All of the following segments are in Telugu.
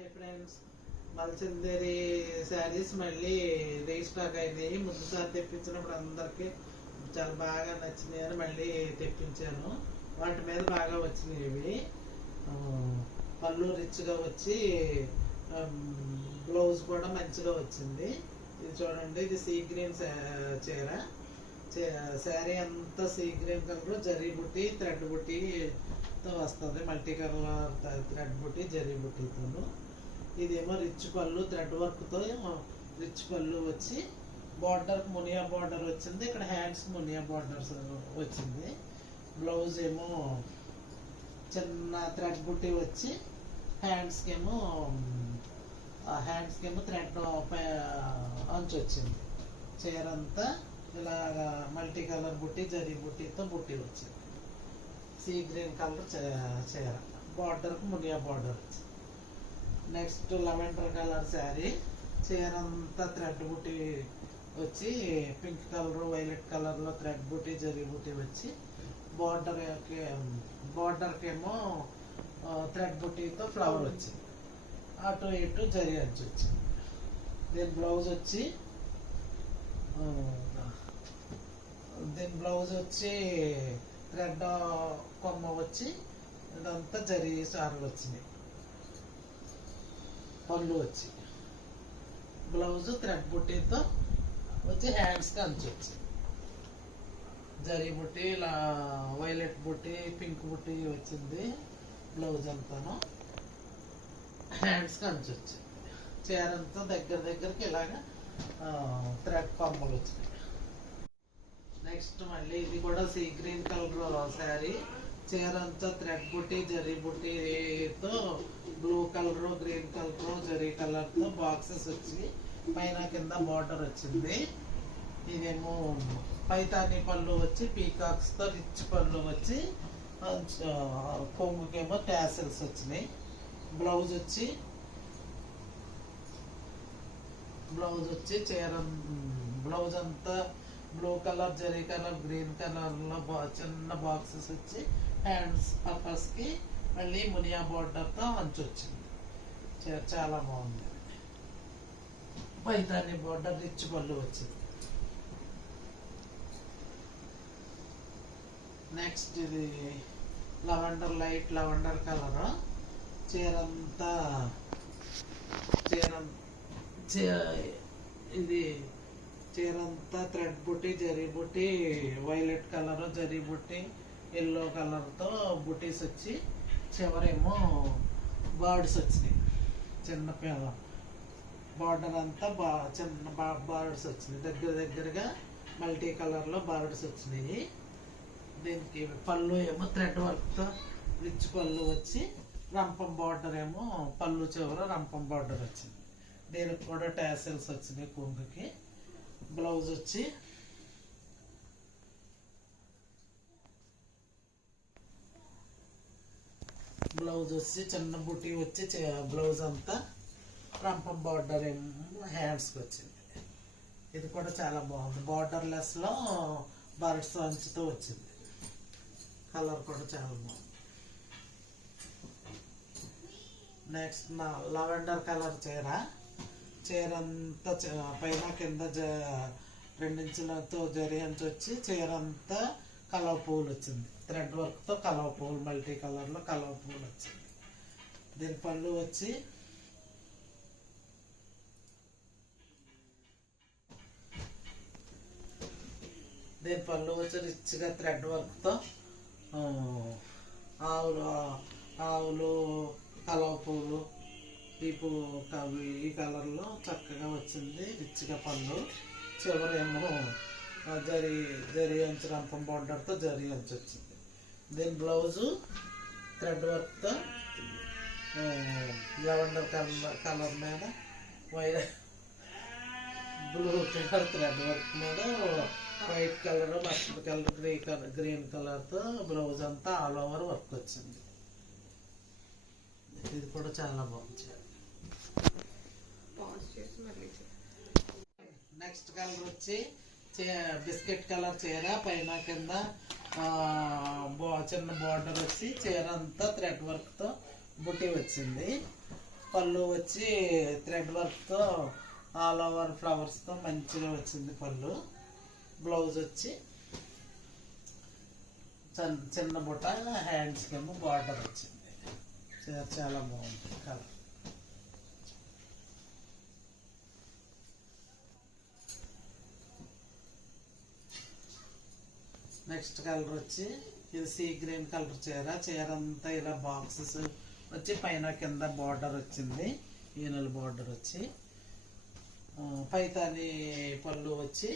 హాయ్ ఫ్రెండ్స్, మల్చందేరి శారీస్ మళ్ళీ రీస్టాక్ అయినాయి. ముందుసారి తెప్పించినప్పుడు అందరికీ చాలా బాగా నచ్చినాయి అని మళ్ళీ తెప్పించాను. వాటి మీద బాగా వచ్చినాయి ఇవి. పళ్ళు రిచ్గా వచ్చి బ్లౌజ్ కూడా మంచిగా వచ్చింది. ఇది చూడండి, ఇది సీ గ్రీన్ చీర. శారీ అంతా సీ గ్రీన్ కలర్ జరీ బుట్టి థ్రెడ్ బుట్టితో వస్తుంది. మల్టీ కలర్ థ్రెడ్ బుట్టి జరీ బుట్టితో. ఇదేమో రిచ్ పళ్ళు థ్రెడ్ వర్క్తో రిచ్ పళ్ళు వచ్చి బార్డర్ మునియా బార్డర్ వచ్చింది. ఇక్కడ హ్యాండ్స్ మునియా బార్డర్స్ వచ్చింది. బ్లౌజ్ ఏమో చిన్న థ్రెడ్ బుట్టి వచ్చి హ్యాండ్స్కి ఏమో థ్రెడ్ అంచు వచ్చింది. చీర అంతా ఇలాగా మల్టీ కలర్ బుట్టి జరీ బుట్టితో బుట్టి వచ్చింది. సీ గ్రీన్ కలర్ చీర, బార్డర్కి మునియా బార్డర్ వచ్చింది. Next lavender colour sari. చీర అంతా థ్రెడ్ బుట్టి వచ్చి పింక్ కలర్ వైలెట్ కలర్లో థ్రెడ్ బుట్టి జరీ బుట్టి వచ్చి బార్డర్కి ఏమో థ్రెడ్ బుట్టితో ఫ్లవర్ వచ్చింది. అటు ఇటు జరీ అంచు వచ్చింది. దీని బ్లౌజ్ వచ్చి థ్రెడ్ కొమ్మ వచ్చి ఇదంతా జరీ సార్లు వచ్చినాయి. పళ్ళు వచ్చి బ్లౌజ్ థ్రెడ్ బుట్టితో వచ్చి హ్యాండ్స్కి అంచు వచ్చింది. జరీ బుట్టి వైలెట్ బుట్టి పింక్ బుట్టి వచ్చింది. బ్లౌజ్ అంతాను హ్యాండ్స్కి అంచు వచ్చింది. చీర అంతా దగ్గరికి ఇలాగా థ్రెడ్ కొమ్మలు వచ్చినాయి. నెక్స్ట్ మళ్ళీ ఇది కూడా సీ గ్రీన్ కలర్ శారీ. చీర అంతా థ్రెడ్ బుట్టి జరీ బుట్టితో బ్లూ కలర్ గ్రీన్ కలర్ జరీ కలర్తో బాక్సెస్ వచ్చి పైన కింద బార్డర్ వచ్చింది. ఇదేమో పైతాని పళ్ళు వచ్చి పీకాక్స్తో రిచ్ పళ్ళు వచ్చి కొంగుకేమో ట్యాసిల్స్ వచ్చినాయి. బ్లౌజ్ వచ్చి చీర బ్లౌజ్ అంతా blue colour zari colour green కలర్లో చిన్న బాక్సెస్ వచ్చి హ్యాండ్స్ పర్పస్కి మళ్ళీ మునియా బార్డర్తో అంచు వచ్చింది. చాలా బాగుంది. పైతాని బార్డర్ రిచ్ పళ్ళు వచ్చింది. నెక్స్ట్ ఇది లైట్ లెవెండర్ కలర్. చీరంతా థ్రెడ్ బుట్టి జరీ బుట్టి వైలెట్ కలర్ జరీ బుట్టి ఎల్లో కలర్తో బుటీస్ వచ్చి చివరేమో బర్డ్స్ వచ్చినాయి. చిన్న పిల్ల బార్డర్ అంతా చిన్న బర్డ్స్ వచ్చినాయి. దగ్గరగా మల్టీ కలర్లో బర్డ్స్ వచ్చినాయి. దీనికి పళ్ళు ఏమో థ్రెడ్ వర్క్తో రిచ్ పళ్ళు వచ్చి రంపం బార్డర్ ఏమో పళ్ళు చివర రంపం బార్డర్ వచ్చింది. దీనికి కూడా టాసిల్స్ వచ్చినాయి కొంగుకి. బ్లౌజ్ వచ్చి చిన్న బుట్టి వచ్చి బ్లౌజ్ అంతా రంపం బార్డర్ ఏమో హ్యాండ్స్కి వచ్చింది. ఇది కూడా చాలా బాగుంది. బార్డర్ లెస్లో బర్డ్స్ అంచుతో వచ్చింది. కలర్ కూడా చాలా బాగుంది. నెక్స్ట్ లెవెండర్ కలర్ చీర అంతా పైన కింద 2 ఇంచులతో జరీ అంచు వచ్చి చీర అంతా కలవ పువ్వులు వచ్చింది. థ్రెడ్ వర్క్తో కలవ పువ్వులు మల్టీ కలర్లో కలవ పువ్వులు వచ్చింది. దీని పళ్ళు వచ్చి రిచ్గా థ్రెడ్ వర్క్తో ఆవులు కలవ పువ్వులు ఈ కలర్లో చక్కగా వచ్చింది. రిచ్గా పళ్ళు చివరేమో జరీ అంచు రంపం బార్డర్తో జరీ అంచు వచ్చింది. దీని బ్లౌజు థ్రెడ్ వర్క్తో లెవెండర్ కలర్ మీద బ్లూ కలర్ థ్రెడ్ వర్క్ మీద white colour mustard colour green కలర్తో బ్లౌజ్ అంతా ఆల్ ఓవర్ వర్క్ వచ్చింది. ఇది కూడా చాలా బాగుంది. నెక్స్ట్ కలర్ వచ్చి బిస్కెట్ కలర్ చీర పైన కింద చిన్న బార్డర్ వచ్చి చీర అంతా థ్రెడ్ వర్క్తో బుట్టి వచ్చింది. పళ్ళు వచ్చి థ్రెడ్ వర్క్తో ఆల్ ఓవర్ ఫ్లవర్స్తో మంచిగా వచ్చింది పళ్ళు. బ్లౌజ్ వచ్చి చిన్న బుట్ట, హ్యాండ్స్కి ఏమో బార్డర్ వచ్చింది. చాలా బాగుంది కలర్. నెక్స్ట్ కలర్ వచ్చి ఇది సీ గ్రీన్ కలర్ చీర అంతా ఇలా బాక్సెస్ వచ్చి పైన కింద బార్డర్ వచ్చింది. ఈనెల బార్డర్ వచ్చి పైతాని పళ్ళు వచ్చి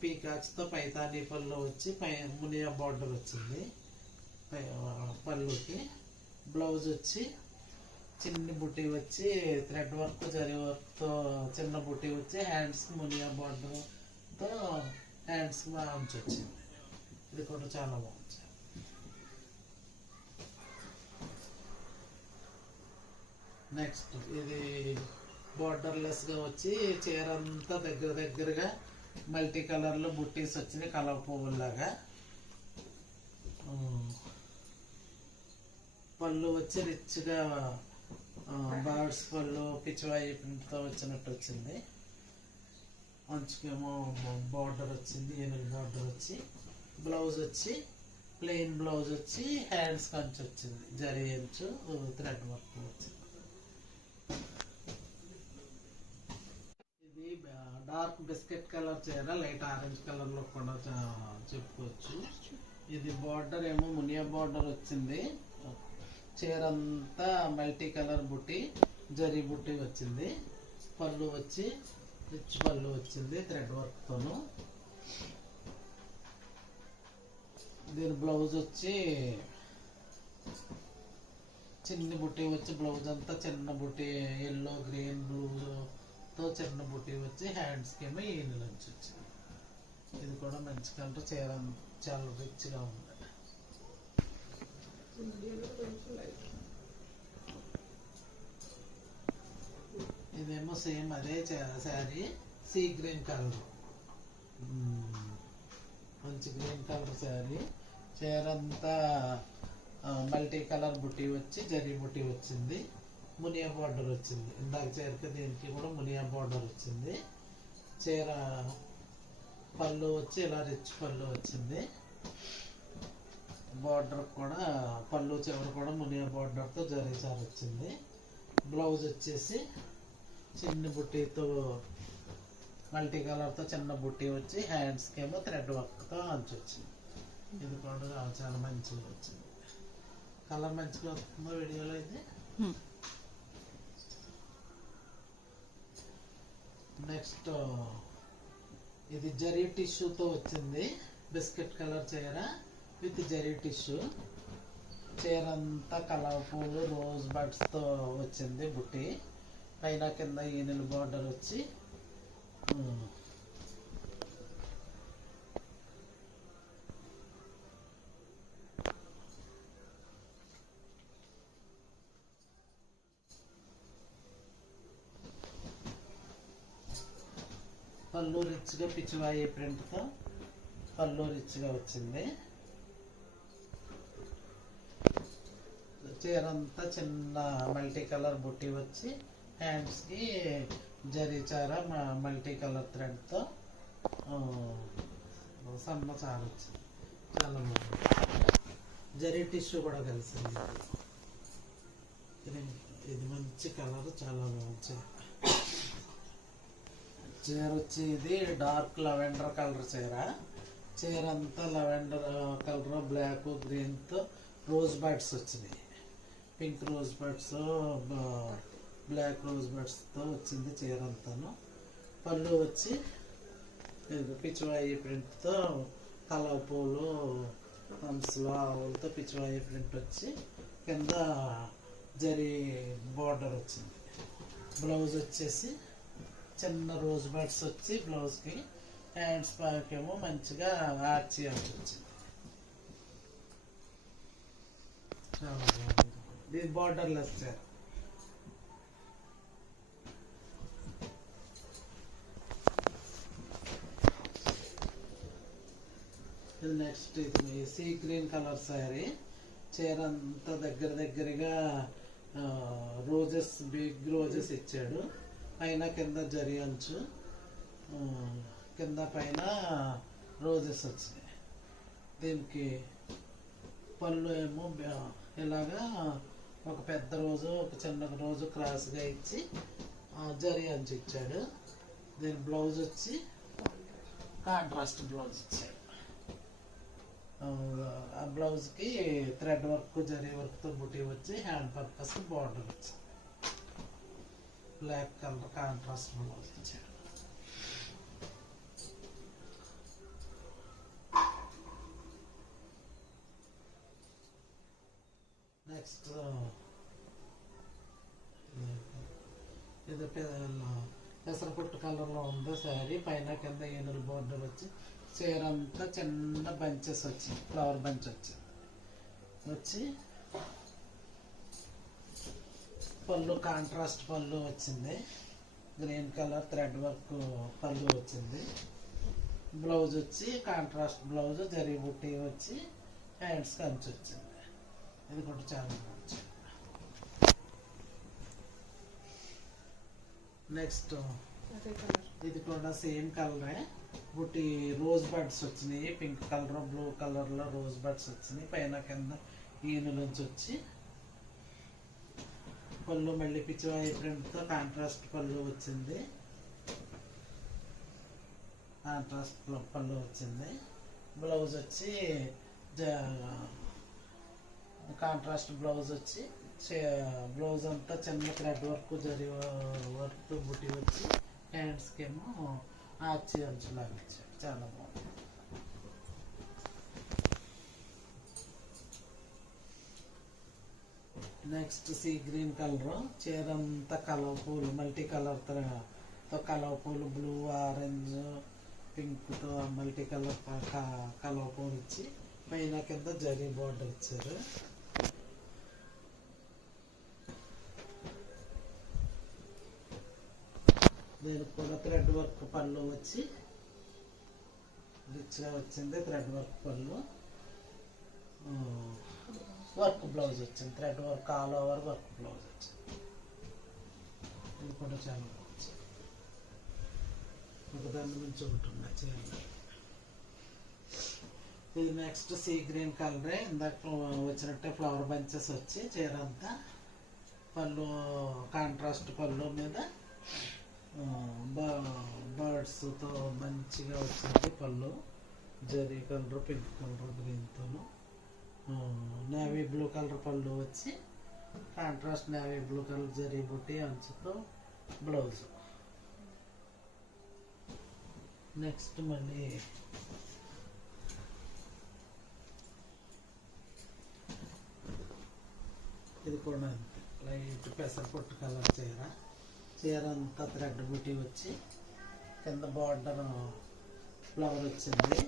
పీకాక్స్తో పైతాని పళ్ళు వచ్చి మునియా బార్డర్ వచ్చింది పళ్ళుకి. బ్లౌజ్ వచ్చి చిన్న బుట్టి వచ్చి థ్రెడ్ వర్క్ జరీ వర్క్తో చిన్న బుట్టి వచ్చి హ్యాండ్స్కి మునియా బార్డర్తో హ్యాండ్స్కి అంచు వచ్చింది. ఇది కూడా చాలా బాగుంది. నెక్స్ట్ ఇది బార్డర్లెస్గా వచ్చి చీర అంతా దగ్గరగా మల్టీ కలర్లో బుట్టీస్ వచ్చినాయి, కలర్ పువ్వులాగా. పళ్ళు వచ్చి రిచ్గా బర్డ్స్ పళ్ళు పిచ్చివాయి ప్రింట్తో వచ్చినట్టు వచ్చింది. అంచుకేమో బార్డర్ వచ్చింది, ఏనుగు బార్డర్ వచ్చి. బ్లౌజ్ వచ్చి ప్లెయిన్ బ్లౌజ్ వచ్చి హ్యాండ్స్ కంచు వచ్చింది, జరీ అంచు థ్రెడ్ వర్క్ వచ్చింది. ఇది డార్క్ బిస్కెట్ కలర్ చీర, లైట్ ఆరెంజ్ కలర్లో కూడా చెప్పుకోవచ్చు. ఇది బార్డర్ ఏమో మునియా బార్డర్ వచ్చింది. చీర అంతా మల్టీ కలర్ బుట్టి, జరీ బుట్టి వచ్చింది. పళ్ళు వచ్చి రిచ్ పళ్ళు వచ్చింది థ్రెడ్ వర్క్తోను. దీని బ్లౌజ్ వచ్చి చిన్న బుట్టి వచ్చి, బ్లౌజ్ అంతా చిన్న బుట్టి ఎల్లో గ్రీన్ బ్లూతో చిన్న బుట్టి వచ్చి హ్యాండ్స్కి ఏమో ఈనెల నుంచి వచ్చింది. ఇది కూడా మంచి కలర్, చీర చాలా రిచ్గా ఉంది. ఇదేమో సేమ్ అదే శారీ, సీ గ్రీన్ కలర్, మంచి గ్రీన్ కలర్ శారీ. చీర అంతా మల్టీ కలర్ బుట్టి వచ్చి జరీ బుట్టి వచ్చింది, మునియా బార్డర్ వచ్చింది. ఇందాక చీరకి దీనికి కూడా మునియా బార్డర్ వచ్చింది. చీర పళ్ళు వచ్చి ఇలా రిచ్ పళ్ళు వచ్చింది. బార్డర్ కూడా పళ్ళు చివరి కూడా మునియా బార్డర్తో జరీ చారు వచ్చింది. బ్లౌజ్ వచ్చేసి చిన్న బుట్టితో మల్టీ కలర్తో చిన్న బుట్టి వచ్చి హ్యాండ్స్కి ఏమో థ్రెడ్ వర్క్తో అంచు వచ్చింది. ఇది కూడా చాలా మంచిగా వచ్చింది. కలర్ మంచిగా వస్తుందో వీడియోలో అయితే. నెక్స్ట్ ఇది జరీ టిష్యూతో వచ్చింది, బిస్కెట్ కలర్ చీర విత్ జరీ టిష్యూ. చీర అంతా కలర్ పూలు రోజ్ బడ్స్తో వచ్చింది బుట్టి. పైన కింద ఈనెల బార్డర్ వచ్చి పళ్ళు రిచ్గా పిచ్చివాయి ప్రింట్తో పళ్ళు రిచ్గా వచ్చింది. చీర అంతా చిన్న మల్టీ కలర్ బుట్టి వచ్చి హ్యాండ్స్కి జరీ చార మల్టీ కలర్ థ్రెడ్తో సన్న చార వచ్చింది. చాలా బాగుంది. జరీ టిష్యూ కూడా కలిసింది. ఇది మంచి కలర్, చాలా బాగుంది. చీర వచ్చి ఇది డార్క్ లెవెండర్ కలర్ చీర. చీర అంతా లెవెండర్ కలర్ బ్లాక్ గ్రీన్తో రోజ్ బడ్స్ వచ్చినాయి. Pink rose buds, black rose బడ్స్తో వచ్చింది చీర అంతాను. పళ్ళు వచ్చి పిచ్చివాయి ప్రింట్తో కలవ పూలు హంసలు ఆవులతో పిచ్చివాయి ప్రింట్ వచ్చి కింద జరీ బార్డర్ వచ్చింది. బ్లౌజ్ వచ్చేసి చిన్న రోజ్ బడ్స్ వచ్చి బ్లౌజ్కి, హ్యాండ్స్ పాకేమో మంచిగా ఆర్చి అంచు వచ్చింది. చాలా బాగుంది. ఇది బార్డర్లెస్ చీర. ఇది నెక్స్ట్ ఇది సీ గ్రీన్ కలర్ శారీ. చీర అంతా దగ్గరగా రోజెస్, బిగ్ రోజెస్ ఇచ్చాడు. పైన కింద జరి అంచు, కింద పైన రోజెస్ వచ్చినాయి. దీనికి పళ్ళు ఏమో ఇలాగా ఒక పెద్ద రోజు, ఒక చిన్న రోజు క్రాస్గా ఇచ్చి జరి అంచు ఇచ్చాడు. దీని బ్లౌజ్ వచ్చి కాంట్రాస్ట్ బ్లౌజ్ ఇచ్చాడు. ఆ బ్లౌజ్కి థ్రెడ్ వర్క్, జరీ వర్క్తో బుటీ వచ్చి హ్యాండ్ పర్పస్ బార్డర్ వచ్చింది. బ్లాక్ కలర్ కాంట్రాస్ట్ బ్లౌజ్ ఇచ్చాడు. నెక్స్ట్ ఇది పెసరపట్టు కలర్లో ఉంది శారీ. పైన కింద ఏనుగు బోర్డర్ వచ్చి చీర అంతా చిన్న బంచెస్ వచ్చింది, ఫ్లవర్ బంచ్ వచ్చి పళ్ళు కాంట్రాస్ట్ పళ్ళు వచ్చింది. గ్రీన్ కలర్ థ్రెడ్ వర్క్ పళ్ళు వచ్చింది. బ్లౌజ్ వచ్చి కాంట్రాస్ట్ బ్లౌజ్, జరీ బుట్టి వచ్చి హ్యాండ్స్ కంచి వచ్చింది. ఇది కూడా చాలా బాగుంది. నెక్స్ట్ ఇది కూడా సేమ్ కలరే. బుట్టి రోజ్ బడ్స్ వచ్చినాయి. పింక్ కలర్, బ్లూ కలర్లో రోజ్ బడ్స్ వచ్చినాయి. పైన కింద ఈనులోంచి వచ్చి పళ్ళు మళ్ళీ పిచ్చివాయి ప్రింట్తో కాంట్రాస్ట్ పళ్ళు వచ్చింది. కాంట్రాస్ట్ పళ్ళు వచ్చింది. బ్లౌజ్ వచ్చి కాంట్రాస్ట్ బ్లౌజ్ వచ్చి బ్లౌజ్ అంతా చిన్న థ్రెడ్ వర్క్, జరీ వర్క్ బుట్టి వచ్చి హ్యాండ్స్కి ఏమో ఆర్చి అంచులాగా ఇచ్చాడు. చాలా బాగుంది. నెక్స్ట్ సీ గ్రీన్ కలర్ చీర అంతా కలవ పూలు, మల్టీ కలర్తో కలవ పూలు, బ్లూ, ఆరెంజ్, పింక్తో మల్టీ కలర్ కలవ పూలు ఇచ్చి పైన కింద జరీ బోర్డర్ ఇచ్చారు. దీనికి కూడా థ్రెడ్ వర్క్ పళ్ళు వచ్చి రిచ్గా వచ్చింది. థ్రెడ్ వర్క్ పళ్ళు, వర్క్ బ్లౌజ్ వచ్చింది. Thread work all over work blouse వచ్చింది. ఇది కూడా చాలా బాగుంది. ఒక దాని నుంచి ఒకటి ఉన్నాయి చీరలు. ఇది నెక్స్ట్ సీ గ్రీన్ కలరే. ఇందాక వచ్చినట్టే ఫ్లవర్ బంచెస్ వచ్చి చీర అంతా పళ్ళు కాంట్రాస్ట్ పళ్ళు మీద బర్డ్స్తో మంచిగా వచ్చింది పళ్ళు. జరీ కలర్, పింక్ కలర్, గ్రీన్తోను నేవీ బ్లూ కలర్ పళ్ళు వచ్చి కాంట్రాస్ట్ నేవీ బ్లూ కలర్ జరీ బుట్టి అంచుతో బ్లౌజ్. నెక్స్ట్ మళ్ళీ ఇది కూడా లైట్ పెసరపట్టు కలర్ చీర అంతా థ్రెడ్ బుట్టి వచ్చి కింద బార్డర్ ఫ్లవర్ వచ్చింది.